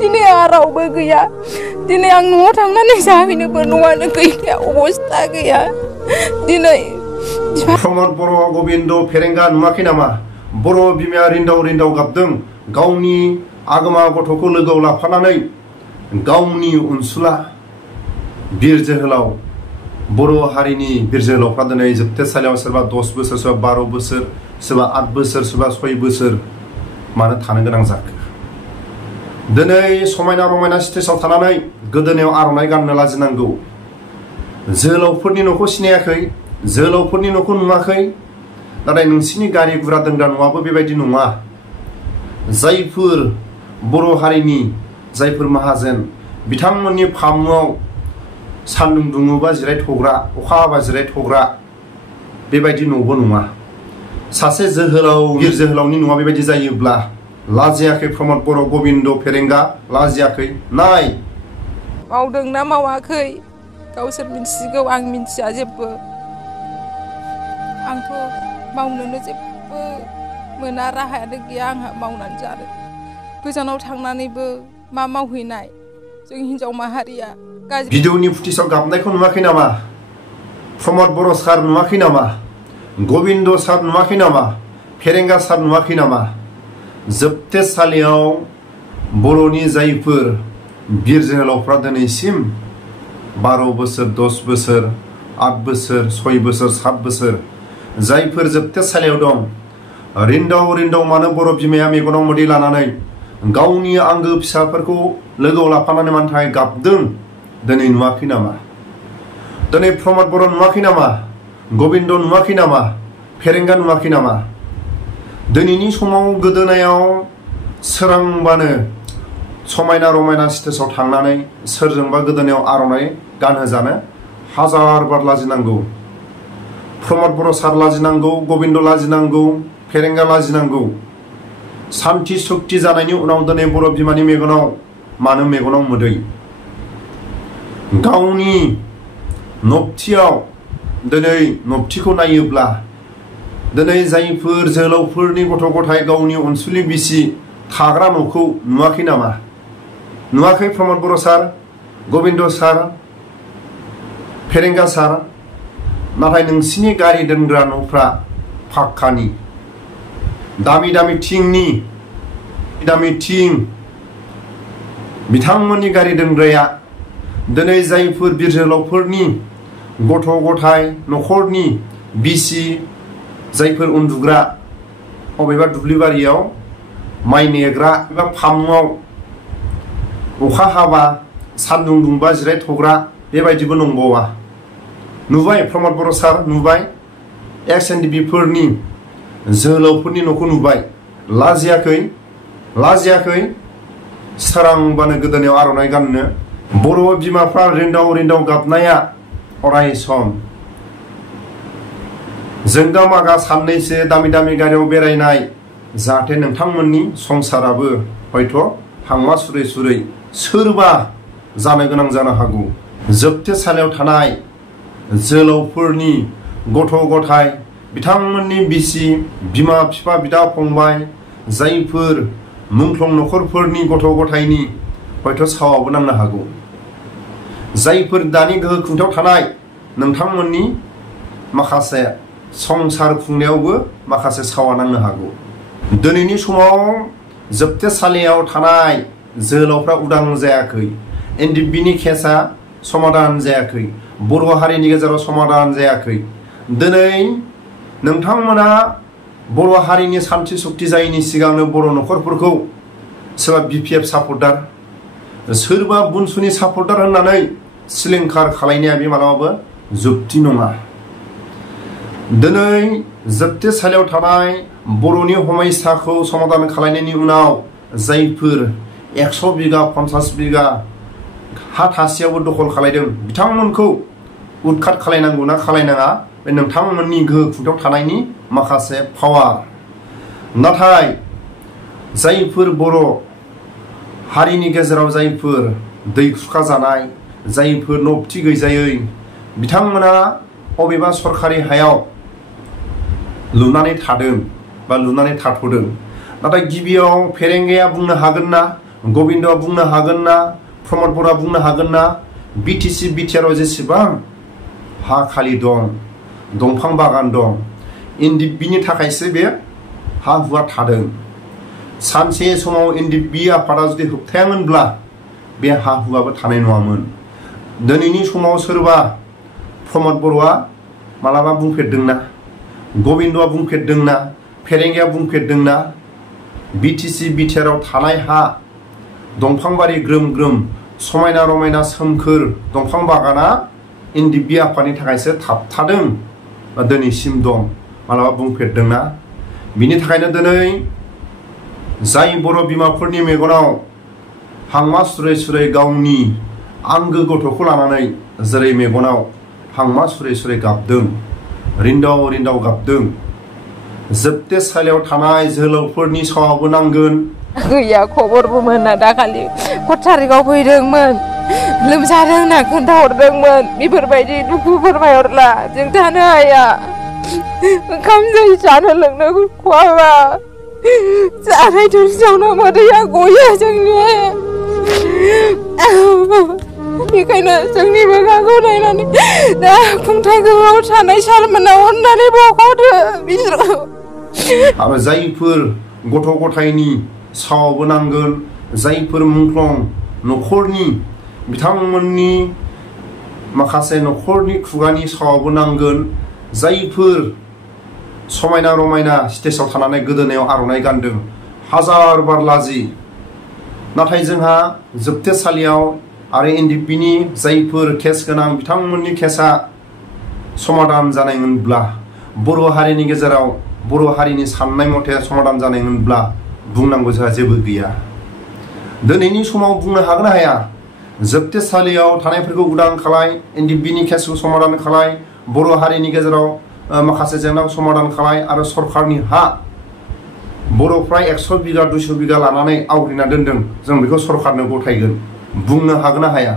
दिनै रावबो गैया दिनै आं न'आव थांनानै जाहैनोबो न'आनो गैया अबस्था गैया दिनै प्रमद बर' गबिन्द फेरेंगा नुवाखै नामा बर' बिमाया रिन्दाव रिन्दाव गाबदों गावनि आगोमा गथ'खौ लोगोआव लाफानानै गावनि अनसुला बिर जोहोलाव बर' हारिनि बिर जोहोलावफ्रा दिनै जोबथेसालियाव सोरबा 10 बोसोर सोरबा 12 बोसोर सोरबा 8 बोसोर सोरबा 6 बोसोर मानो थानो गोनां जाखो दिनै समायना रमायना स्टेजाव थानानै गोदोनायाव आर'नाइ गाननो लाजिनांगौ जोहोलावफोरनि न'खौ सिनायाखै जोहोलावफोरनि न'खौ नुवाखै नाथाय नोंसिनि गारि गुरा दोनग्रा न'आबो बेबायदि नङा जायफोर बर' हारिनि जायफोर माहाजोन बिथांमोननि फामुआव सान्दुं दुङोबा जिरायथ'ग्रा अखा हाबा जिरायथ'ग्रा बेबायदि न'बो नङा सासे जोहोलाव बिर जोहोलावनि न'आ बेबायदि जायोब्ला लाजियाखै प्रमद बर' गबिन्द फेरेंगा लाजियाखै नाय मावदों ना मावाखै गावसोर मिन्थिगौ आं मिन्थिया जेबो आंथ' मावनोनो जेबो मोना राहायानो गैया आंहा मावनानै जानो गोजानाव थांनानैबो मा मावहैनाय जों हिन्जाव माहारिया गाज्रि भिडिअनि फुटेजाव गाबनायखौ नुवाखै नामा प्रमद बर' सार नुवाखै नामा गबिन्द सार नुवाखै नामा फेरेंगा सार नुवाखै नामा जोबथेसालियाव बर'नि जायफोर बिर जोहोलावफ्रा दिनैसिम 12 बोसोर 10 बोसोर 8 बोसोर 6 बोसोर 7 बोसोर जायफोर जोबथेसालियाव दं रिन्दाव रिन्दाव मानो बर' बिमाया मेगनाव मोदै लानानै गावनि आंगो फिसाफोरखौ लोगोआव लाफानानै मानि थाखाय गाबदों दिनै नुवाखै नामा दिनै प्रमद बर' नुवाखै नामा गबिन्द नुवाखै नामा फेरेंगा नुवाखै नामा दिनैनि समाव गोदोनायाव सोरांबानो समायना रमायना स्टेजाव थांनानै सोरजोंबा गोदोनायाव आर'नाइ गानहोजानो हाजार बार लाजिनांगौ प्रमद बर' सार लाजिनांगौ गबिन्द लाजिनांगौ फेरेंगा लाजिनांगौ सान्थि सक्ति जानायनि उनाव दिनै बर' बिमानि मेगनाव मानो मेगनाव मोदै गावनि नबथियाव दिनै नबथिखौ नायोब्ला दिनै जायफोर जोहोलावफोरनि गथ' गथाय गावनि अनसुलि बिसि थाग्रा न'खौ नुवाखै नामा नुवाखै प्रमद बर' सार गबिन्द सार फेरेंगा सार नाथाय नोंसिनि गारि दोनग्रा न'फ्रा फाक्कानि दामि दामि थिंनि दामि थिं बिथांमोननि गारि दोनग्राया दिनै जायफोर बिर जोहोलावफोरनि गथ' गथाय न'खरनि बिसि जायफोर उन्दुग्रा अबेबा दुब्लिबारियाव माइ नेग्रा एबा फामुआव अखा हाबा सान्दुं दुंबा जिरायथ'ग्रा बेबायदिबो नंबावा नुबाय प्रमद बर' सार नुबाय एक्स-एन-डि-बि फोरनि जोहोलावफोरनि न'खौ नुबाय लाजियाखै लाजियाखै सोरांबानो गोदोनायाव आर'नाइ गाननो बर' बिमाफ्रा रिन्दाव रिन्दाव गाबनाया अराय सम जोंगा मागा साननैसो दामि दामि गारियाव बेरायनाय जाहाथे नोंथांमोननि संसाराबो हयथ' हांमा सुरै सुरै सोरबा जानो गोनां जानो हागौ जोबथेसालियाव थानाय जोहोलावफोरनि गथ' गथाय बिथांमोननि बिसि बिमा बिफा बिदा फंबाय जायफोर मुंख्लं न'खरफोरनि गथ' गथायनि हयथ' सावाबो नांनो हागौ जायफोर दानि गोहो खुंथायाव थानाय नोंथांमोननि माखासे संसार खुंनायावबो माखासे सावा नांनो हागौ दिनैनि समाव जोबथेसालियाव थानाय जोहोलावफ्रा उदां जायाखै एन-डि-बि नि केसआ समाधान जायाखै बर' हारिनि गेजेराव समाधान जायाखै दिनै नोंथांमोना बर' हारिनि सान्थि सक्ति जायैनि सिगांनो बर' न'खरफोरखौ सोरबा BPF सापर्टार सोरबा बुनसुनि सापर्टार होननानै सिलिंखार खालायनाया बे मालाबाबो जुक्ति नङा दिनै जोबथेसालियाव थानाय बर'नि हमायसाखौ समाधान खालायनायनि उनाव जायफोर 100 बिगा 50 बिगा हा थासेयावबो दखल खालायदों बिथांमोनखौ उदखाट खालायनांगौ ना खालायनाङा बे नोंथांमोननि गोहो खुंथायाव थानायनि माखासे पावार नाथाय जायफोर बर' हारिनि गेजेराव जायफोर दै खुरखा जानाय जायफोर नबथि गैजायै बिथांमोना अबेबा सरखारि हायाव लुनानै थादों बा लुनानै थाथ'दों नाथाय गिबियाव फेरेंगाया बुंनो हागोन ना, गबिन्दआ बुंनो हागोन ना, प्रमद बर'आ बुंनो हागोन ना बिटिसि बिटिआरआव जेसेबां हा खालि दं, दंफां बागान दं, एनडिएफबिनि थाखायसो बे हा हुआ थादों। सानसे समाव एनडिएफबि आफादा जुदि होबथायामोनब्ला बे हा हुआबो थानाय नङामोन। दिनैनि समाव सोरबा प्रमद बर'आ मालाबा बुंफेरदोंना, गबिन्दआ बुंफेरदोंना, फेरेंगाया बुंफेरदोंना बिटिसि बिटिआरआव थानाय हा दंफां बारि ग्रोम ग्रोम समायना रमायना सोमखोर दंफां बागाना एनडिएफबि आफादनि थाखायसो थाबथादों बा दिनैसिम दं मालाबा बुंफेरदोंना? बिनि थाखायनो दिनै जाय बर' बिमाफोरनि मेगनाव हांमा सुरै सुरै गावनि आंगो गथ'खौ लानानै जेरै मेगनाव हांमा सुरै सुरै गाबदों, रिन्दाव रिन्दाव गाबदों, जोबथेसालियाव थानाय जोहोलावफोरनि सावाबो नांगोन। गैया, खबरबो मोना। दाखालि 4 थारिखआव फैदोंमोन, लोमजादों होनना खोन्थाहरदोंमोन। बेफोरबायदि दुखु फोरमायहरला जों थानो हाया। ओंखाम दै जानो लोंनो खहाबा जानाय थोरसियावनो मोदैया गयो जोंनि। बेखायनो जोंनि मोखांखौ नायनानै दा खुंथाय गोहोआव थानाय सारमोनाव अननानै बख'दो बिसोरखौ। आरो जायफोर गथ' गथायनि सावाबो नांगोन, जायफोर मुंख्लं न'खरनि बिथांमोननि माखासे न'खरनि खुगानि सावाबो नांगोन, जायफोर समायना रमायना स्टेजाव थानानै गोदोनायाव आर'नाइ गानदों, हाजार बार लाजि। नाथाय जोंहा जोबथेसालियाव आरो एनडिएफबिनि जायफोर केस गोनां बिथांमोननि केसा समाधान जानायमोनब्ला, बर' हारिनि गेजेराव बर' हारिनि साननाय मथे समाधान जानायमोनब्ला बुंनांगौ जोंहा जेबो गैया। दिनैनि समाव बुंनो हागोन ना हाया? जोबथेसालियाव थानायफोरखौ उदां खालाय, एनडिएफबिनि केसखौ समाधान खालाय, बर' हारिनि गेजेराव माखासे जेंनाखौ समाधान खालाय आरो सरकारनि हा बर'फ्रा 100 बिगा 200 बिगा लानानै आवग्रिना दोनदों, जों बेखौ सरकारनो गथायगोन। बुंनो हागोन ना हाया?